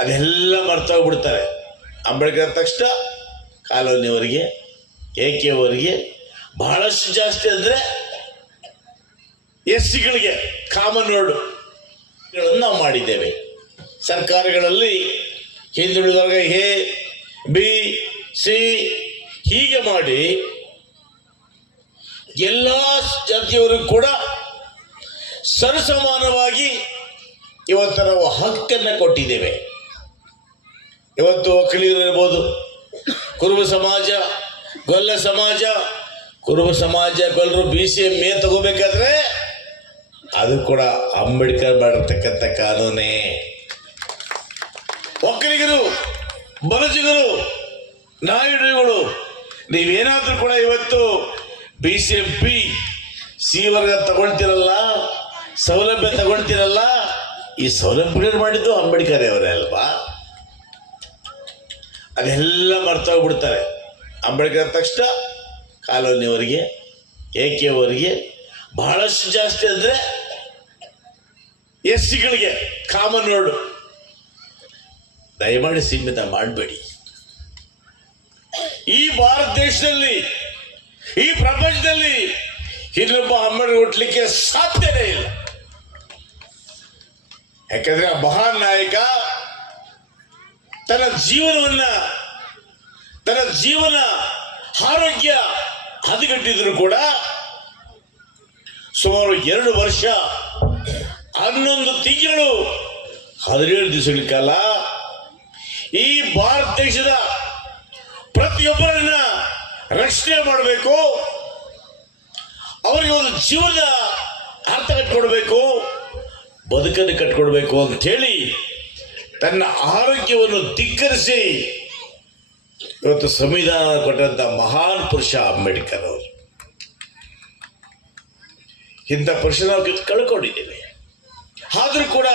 ಅದೆಲ್ಲ ಮರ್ತೋಗ್ಬಿಡ್ತಾರೆ. ಅಂಬೇಡ್ಕರ್ ತಕ್ಷಣ ಕಾಲೋನಿಯವರಿಗೆ, AK ಅವರಿಗೆ, ಬಹಳಷ್ಟು ಜಾಸ್ತಿ ಅಂದರೆ SCಗಳಿಗೆ ಕಾಮನ್ ವರ್ಡ್ಗಳನ್ನು ನಾವು ಮಾಡಿದ್ದೇವೆ. ಸರ್ಕಾರಗಳಲ್ಲಿ ಹಿಂದುಳಿದ ವರ್ಗ A, B, C ಹೀಗೆ ಮಾಡಿ ಎಲ್ಲ ಜಾತಿಯವರಿಗೂ ಕೂಡ ಸರಿಸಮಾನವಾಗಿ ಇವತ್ತು ನಾವು ಹಕ್ಕನ್ನು ಕೊಟ್ಟಿದ್ದೇವೆ. ಇವತ್ತು ಒಕ್ಕಲಿಗರು ಇರ್ಬೋದು, ಕುರುಬ ಸಮಾಜ, ಗೊಲ್ಲ ಸಮಾಜ, ಕುರುಬ ಸಮಾಜ ಗೊಲ್ಲರು BCMA ತಗೋಬೇಕಾದ್ರೆ ಅದು ಕೂಡ ಅಂಬೇಡ್ಕರ್ ಮಾಡಿರ್ತಕ್ಕಂಥ ಕಾನೂನೇ. ಒಕ್ಕಲಿಗರು, ಬಲಜಿಗರು, ನಾಯುಡುಗಳು ನೀವೇನಾದ್ರೂ ಕೂಡ ಇವತ್ತು BCMP C ವರ್ಗ ತಗೊಳ್ತಿರಲ್ಲ, ಸೌಲಭ್ಯ ತಗೊಳ್ತಿರಲ್ಲ, ಈ ಸೌಲಭ್ಯಗಳು ಮಾಡಿದ್ದು ಅಂಬೇಡ್ಕರ್ ಅವರೇ ಅಲ್ವಾ? ಅದೆಲ್ಲ ಮರ್ತೋಗ್ಬಿಡ್ತಾರೆ. ಅಂಬೇಡ್ಕರ್ ತಕ್ಷಣ ಕಾಲೋನಿಯವರಿಗೆ, AK ಅವರಿಗೆ, ಬಹಳಷ್ಟು ಜಾಸ್ತಿ ಅಂದರೆ SCಗಳಿಗೆ ಕಾಮನ್ ವರ್ಡ್. ದಯಮಾಡಿ ಸೀಮಿತ ಮಾಡಬೇಡಿ. ಈ ಭಾರತ ದೇಶದಲ್ಲಿ, ಈ ಪ್ರಪಂಚದಲ್ಲಿ ಇನ್ನೊಬ್ಬ ಅಂಬೇಡ್ಕರ್ ಹುಟ್ಟಲಿಕ್ಕೆ ಸಾಧ್ಯನೇ ಇಲ್ಲ. ಯಾಕಂದ್ರೆ ಆ ಮಹಾನ್ ನಾಯಕ ತನ್ನ ಜೀವನ ಆರೋಗ್ಯ ಹದಗೆಟ್ಟಿದ್ರು ಕೂಡ ಸುಮಾರು 2 ವರ್ಷ 11 ತಿಂಗಳು 17 ದಿವಸಗಳ ಕಾಲ ಈ ಭಾರತ ದೇಶದ ಪ್ರತಿಯೊಬ್ಬರನ್ನ ರಕ್ಷಣೆ ಮಾಡಬೇಕು, ಅವರಿಗೆ ಒಂದು ಜೀವನದ ಅರ್ಥ ಕಟ್ಕೊಡ್ಬೇಕು, ಬದುಕನ್ನು ಕಟ್ಕೊಡ್ಬೇಕು ಅಂತ ಹೇಳಿ ತನ್ನ ಆರೋಗ್ಯವನ್ನು ಧಿಕ್ಕರಿಸಿ ಇವತ್ತು ಸಂವಿಧಾನ ಕೊಟ್ಟಂತ ಮಹಾನ್ ಪುರುಷ ಅಂಬೇಡ್ಕರ್ ಅವರು. ಇಂಥ ಪುರುಷ ನಾವು ಕಳ್ಕೊಂಡಿದ್ದೇವೆ. ಆದರೂ ಕೂಡ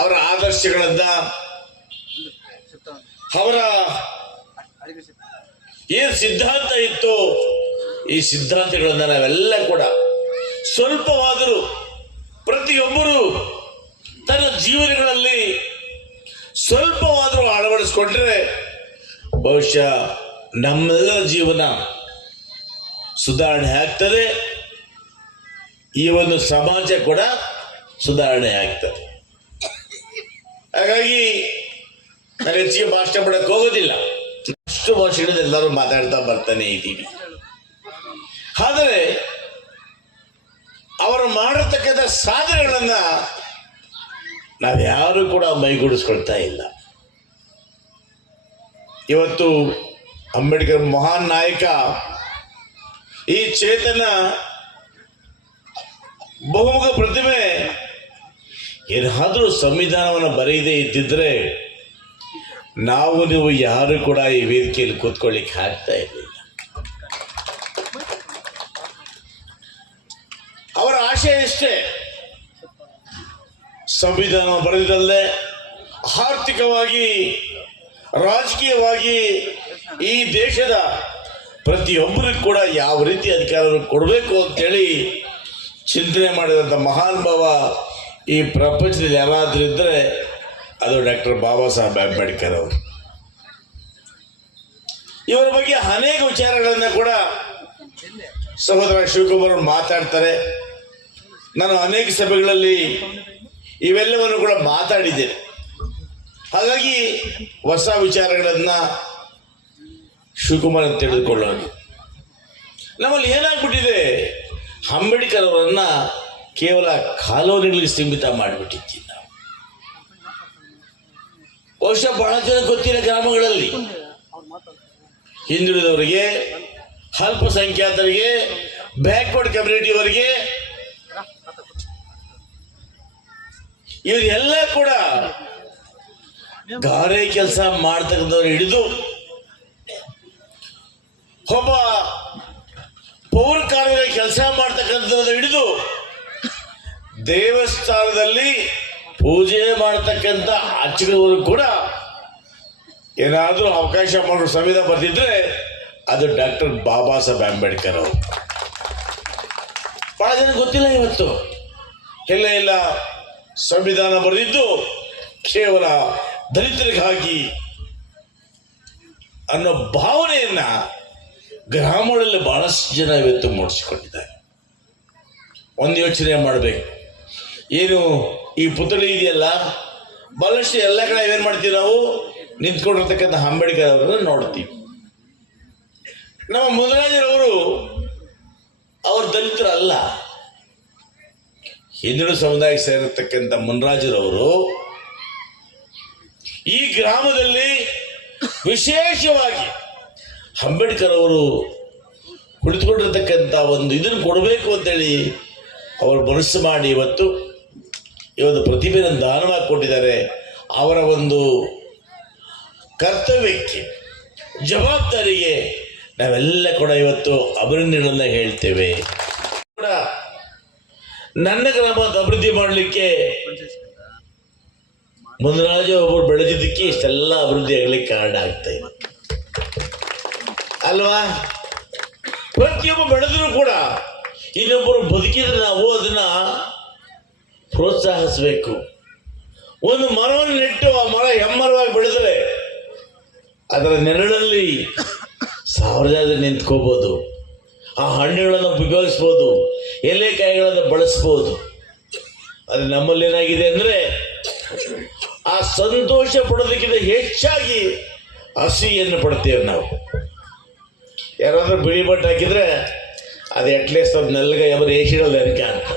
ಅವರ ಆದರ್ಶಗಳನ್ನ, ಅವರ ಏನು ಸಿದ್ಧಾಂತ ಇತ್ತು, ಈ ಸಿದ್ಧಾಂತಗಳನ್ನ ನಾವೆಲ್ಲ ಕೂಡ ಸ್ವಲ್ಪವಾದರೂ ಪ್ರತಿಯೊಬ್ಬರು ತನ್ನ ಜೀವನಗಳಲ್ಲಿ ಸ್ವಲ್ಪವಾದರೂ ಅಳವಡಿಸ್ಕೊಂಡ್ರೆ ಬಹುಶಃ ನಮ್ಮೆಲ್ಲರ ಜೀವನ ಸುಧಾರಣೆ ಆಗ್ತದೆ. ಈ ಒಂದು ಸಮಾಜ ಕೂಡ ಸುಧಾರಣೆ ಆಗ್ತದೆ. ಹಾಗಾಗಿ ನಾನು ಹೆಚ್ಚಿಗೆ ಭಾಷಣ ಮಾಡಕ್ಕೆ ಹೋಗೋದಿಲ್ಲ. ಅಷ್ಟು ಭಾಷೆಗಳಲ್ಲಿ ಎಲ್ಲರೂ ಮಾತಾಡ್ತಾ ಬರ್ತಾನೆ ಇದ್ದೀವಿ. ಆದರೆ ಅವರು ಮಾಡಿರ್ತಕ್ಕಂಥ ಸಾಧನೆಗಳನ್ನ ನಾವ್ಯಾರೂ ಕೂಡ ಮೈಗೂಡಿಸ್ಕೊಳ್ತಾ ಇಲ್ಲ. ಇವತ್ತು ಅಂಬೇಡ್ಕರ್ ಮಹಾನ್ ನಾಯಕ, ಈ ಚೇತನ ಬಹುಮುಖ ಪ್ರತಿಮೆ ಏನಾದರೂ ಸಂವಿಧಾನವನ್ನು ಬರೆಯದೇ ಇದ್ದಿದ್ರೆ ನಾವು ನೀವು ಯಾರು ಕೂಡ ಈ ವೇದಿಕೆಯಲ್ಲಿ ಕೂತ್ಕೊಳ್ಳಿಕ್ಕೆ ಆಗ್ತಾ ಇರಲಿಲ್ಲ. ಅವರ ಆಶಯ ಇಷ್ಟೇ, ಸಂವಿಧಾನ ಬರೆದಿದ್ದಲ್ಲದೆ ಆರ್ಥಿಕವಾಗಿ, ರಾಜಕೀಯವಾಗಿ ಈ ದೇಶದ ಪ್ರತಿಯೊಬ್ಬರಿಗೂ ಕೂಡ ಯಾವ ರೀತಿ ಅಧಿಕಾರವನ್ನು ಕೊಡಬೇಕು ಅಂತೇಳಿ ಚಿಂತನೆ ಮಾಡಿದಂಥ ಮಹಾನ್ ಭಾವ ಈ ಪ್ರಪಂಚದಲ್ಲಿ ಯಾರಾದರೂ ಇದ್ದರೆ ಅದು ಡಾಕ್ಟರ್ ಬಾಬಾ ಸಾಹೇಬ್ ಅಂಬೇಡ್ಕರ್ ಅವರು. ಇವರ ಬಗ್ಗೆ ಅನೇಕ ವಿಚಾರಗಳನ್ನ ಕೂಡ ಸಹೋದರ ಶಿವಕುಮಾರ್ ಮಾತಾಡ್ತಾರೆ. ನಾನು ಅನೇಕ ಸಭೆಗಳಲ್ಲಿ ಇವೆಲ್ಲವನ್ನು ಕೂಡ ಮಾತಾಡಿದ್ದೇನೆ. ಹಾಗಾಗಿ ಹೊಸ ವಿಚಾರಗಳನ್ನ ಶಿವಕುಮಾರ್ ಅಂತ ತಿಳಿದುಕೊಳ್ಳೋಣ. ನಮ್ಮಲ್ಲಿ ಏನಾಗ್ಬಿಟ್ಟಿದೆ, ಅಂಬೇಡ್ಕರ್ ಅವರನ್ನ ಕೇವಲ ಕಾಲೋನಿಗಳಿಗೆ ಸೀಮಿತ ಮಾಡಿಬಿಟ್ಟಿದ್ದೀವಿ ನಾವು. ಬಹುಶಃ ಬಹಳ ಜನ ಗೊತ್ತಿಲ್ಲ, ಗ್ರಾಮಗಳಲ್ಲಿ ಹಿಂದುಳಿದವರಿಗೆ, ಅಲ್ಪಸಂಖ್ಯಾತರಿಗೆ, ಬ್ಯಾಕ್ವರ್ಡ್ ಕಮ್ಯುನಿಟಿಯವರಿಗೆ ಇವರೆಲ್ಲ ಕೂಡ ಗಾರೆ ಕೆಲಸ ಮಾಡ್ತಕ್ಕಂಥವ್ರು ಹಿಡಿದು ಒಬ್ಬ ಪೌರ ಕಾರ್ಮಿಕ ಕೆಲಸ ಮಾಡ್ತಕ್ಕಂಥದ್ದು ಹಿಡಿದು ದೇವಸ್ಥಾನದಲ್ಲಿ ಪೂಜೆ ಮಾಡತಕ್ಕಂಥ ಅರ್ಚಕರು ಕೂಡ ಏನಾದರೂ ಅವಕಾಶ ಮಾಡೋ ಸಂವಿಧಾನ ಬರ್ತಿದ್ರೆ ಅದು ಡಾಕ್ಟರ್ ಬಾಬಾ ಸಾಹೇಬ್ ಅಂಬೇಡ್ಕರ್ ಅವರು. ಬಹಳ ಜನ ಗೊತ್ತಿಲ್ಲ ಇವತ್ತು. ಇಲ್ಲ ಸಂವಿಧಾನ ಬರೆದಿದ್ದು ಕೇವಲ ದಲಿತರಿಗಾಗಿ ಅನ್ನೋ ಭಾವನೆಯನ್ನ ಗ್ರಾಮಗಳಲ್ಲಿ ಬಹಳಷ್ಟು ಜನ ಇವತ್ತು ಮೂಡಿಸಿಕೊಂಡಿದ್ದಾರೆ. ಒಂದು ಯೋಚನೆ ಮಾಡಬೇಕು, ಏನು ಈ ಪುತ್ಥಳಿ ಇದೆಯಲ್ಲ, ಬಹಳಷ್ಟು ಎಲ್ಲ ಕಡೆ ಏನು ಮಾಡ್ತೀವಿ ನಾವು, ನಿಂತ್ಕೊಂಡಿರ್ತಕ್ಕಂಥ ಅಂಬೇಡ್ಕರ್ ಅವರನ್ನು ನೋಡ್ತೀವಿ. ನಮ್ಮ ಮುನಿರಾಜರವರು ಅವರು ದಲಿತರಲ್ಲ, ಹಿಂದುಳಿದ ಸಮುದಾಯಕ್ಕೆ ಸೇರಿರ್ತಕ್ಕಂಥ ಮುನಿರಾಜರವರು ಈ ಗ್ರಾಮದಲ್ಲಿ ವಿಶೇಷವಾಗಿ ಅಂಬೇಡ್ಕರ್ ಅವರು ಕುಳಿತುಕೊಂಡಿರ್ತಕ್ಕಂಥ ಒಂದು ಇದನ್ನು ಕೊಡಬೇಕು ಅಂತೇಳಿ ಅವರು ಮನಸ್ಸು ಮಾಡಿ ಇವತ್ತು ಪ್ರತಿಭೆಯನ್ನು ದಾನವಾಗಿ ಕೊಟ್ಟಿದ್ದಾರೆ. ಅವರ ಒಂದು ಕರ್ತವ್ಯಕ್ಕೆ, ಜವಾಬ್ದಾರಿಗೆ ನಾವೆಲ್ಲ ಕೂಡ ಇವತ್ತು ಅಭಿನಂದನೆಗಳನ್ನು ಹೇಳ್ತೇವೆ. ಕೂಡ ನನ್ನ ಗ್ರಾಮದ ಅಭಿವೃದ್ಧಿ ಮಾಡಲಿಕ್ಕೆ ಮುನಿರಾಜು ಒಬ್ಬರು ಬೆಳೆದಿದ್ದಕ್ಕೆ ಇಷ್ಟೆಲ್ಲ ಅಭಿವೃದ್ಧಿ ಆಗಲಿಕ್ಕೆ ಕಾರಣ ಆಗ್ತಾ ಇದೆ ಅಲ್ವಾ? ಪ್ರತಿಯೊಬ್ಬ ಬೆಳೆದರೂ ಕೂಡ ಇನ್ನೊಬ್ಬರು ಬದುಕಿದ್ರೆ ನಾವು ಅದನ್ನ ಪ್ರೋತ್ಸಾಹಿಸಬೇಕು. ಒಂದು ಮರವನ್ನು ನೆಟ್ಟು ಆ ಮರ ಹೆಮ್ಮರವಾಗಿ ಬೆಳೆದರೆ ಅದರ ನೆರಳಲ್ಲಿ 1000 ಜನ ನಿಂತ್ಕೋಬಹುದು, ಆ ಹಣ್ಣುಗಳನ್ನು ಉಪಯೋಗಿಸ್ಬೋದು, ಎಲೆಕಾಯಿಗಳನ್ನು ಬಳಸ್ಬೋದು. ಅದು ನಮ್ಮಲ್ಲಿ ಏನಾಗಿದೆ ಅಂದರೆ ಆ ಸಂತೋಷ ಪಡೋದಕ್ಕಿಂತ ಹೆಚ್ಚಾಗಿ ಹಸಿಯನ್ನು ಪಡ್ತೇವೆ ನಾವು. ಯಾರಾದ್ರೂ ಬಿಳಿ ಬಟ್ಟೆ ಹಾಕಿದ್ರೆ ಅದು ಅಟ್ಲೀಸ್ಟ್ ಅದು ನಲ್ಗ ಅವರು ಏಷಿಡೋದು ಅದಕ್ಕೆ ಅಂತ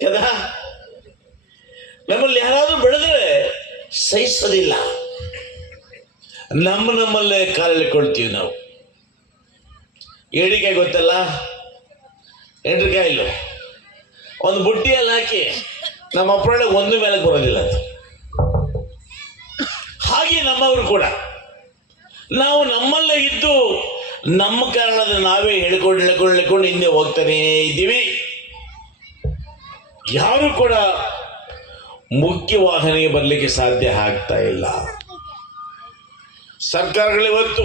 కదా. ನಮ್ಮಲ್ಲಿ ಯಾರಾದ್ರೂ ಬೆಳೆದ್ರೆ ಸಹಿಸೋದಿಲ್ಲ, ನಮ್ಮಲ್ಲೇ ಕಾಲಿಳ್ಕೊಳ್ತೀವಿ ನಾವು. ಏಡಿಕಾಯಿ ಗೊತ್ತಲ್ಲ, ಎಂಡ್ರಿಕಾಯಿಲು ಒಂದು ಬುಟ್ಟಿಯಲ್ಲಿ ಹಾಕಿ ನಮ್ಮ ಅಪ್ಪಳೆ ಒಂದು ಮೇಲಕ್ಕೆ ಬರೋದಿಲ್ಲ ಅದು. ಹಾಗೆ ನಮ್ಮವರು ಕೂಡ ನಾವು ನಮ್ಮಲ್ಲೇ ಇದ್ದು ನಮ್ಮ ಕಾರಣದ ನಾವೇ ಹೇಳ್ಕೊಂಡು ಹಿಂದೆ ಹೋಗ್ತಾನೇ ಇದ್ದೀವಿ. ಯಾರು ಕೂಡ ಮುಖ್ಯ ವಾಹನೆಗೆ ಬರಲಿಕ್ಕೆ ಸಾಧ್ಯ ಆಗ್ತಾ ಇಲ್ಲ. ಸರ್ಕಾರಗಳು ಇವತ್ತು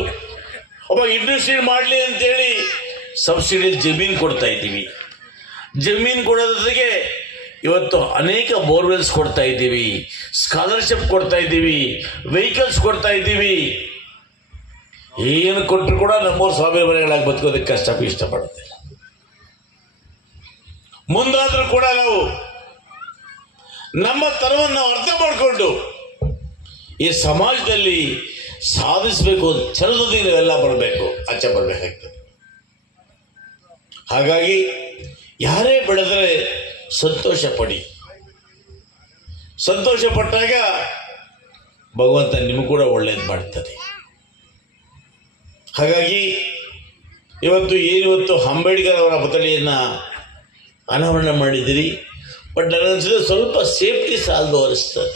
ಒಬ್ಬ ಇಂಡಸ್ಟ್ರಿ ಮಾಡಲಿ ಅಂತೇಳಿ ಸಬ್ಸಿಡಿ ಜಮೀನು ಕೊಡ್ತಾ ಇದ್ದೀವಿ. ಜಮೀನು ಕೊಡೋದಕ್ಕೆ ಇವತ್ತು ಅನೇಕ ಬೋರ್ವೆಲ್ಸ್ ಕೊಡ್ತಾ ಇದ್ದೀವಿ, ಸ್ಕಾಲರ್ಶಿಪ್ ಕೊಡ್ತಾ ಇದ್ದೀವಿ, ವೆಹಿಕಲ್ಸ್ ಕೊಡ್ತಾ ಇದ್ದೀವಿ. ಏನು ಕೊಟ್ಟರು ಕೂಡ ನಮ್ಮೂರು ಸ್ವಾಭಿಮಾನಿಗಳಾಗಿ ಬದುಕೋದಕ್ಕೆ ಇಷ್ಟಪಡೋದಿಲ್ಲ. ಮುಂದಾದರೂ ಕೂಡ ನಾವು ನಮ್ಮ ತರವನ್ನು ಅರ್ಥ ಮಾಡಿಕೊಂಡು ಈ ಸಮಾಜದಲ್ಲಿ ಸಾಧಿಸಬೇಕು, ಛಲದಲ್ಲಿ ನಾವೆಲ್ಲ ಬರಬೇಕು, ಆಚೆ ಬರಬೇಕಾಗ್ತದೆ. ಹಾಗಾಗಿ ಯಾರೇ ಬೆಳೆದರೆ ಸಂತೋಷ ಪಡಿ. ಸಂತೋಷ ಪಟ್ಟಾಗ ಭಗವಂತ ನಿಮಗೂ ಕೂಡ ಒಳ್ಳೇದು ಮಾಡ್ತಾನೆ. ಹಾಗಾಗಿ ಇವತ್ತು ಅಂಬೇಡ್ಕರ್ ಅವರ ಪುತ್ಥಳಿಯನ್ನು ಅನಾವರಣ ಮಾಡಿದ್ದೀರಿ. ಬಟ್ ನನಗನ್ಸಿದ್ರೆ ಸ್ವಲ್ಪ ಸೇಫ್ಟಿ ಸಾಲದು ಅನಿಸ್ತದೆ.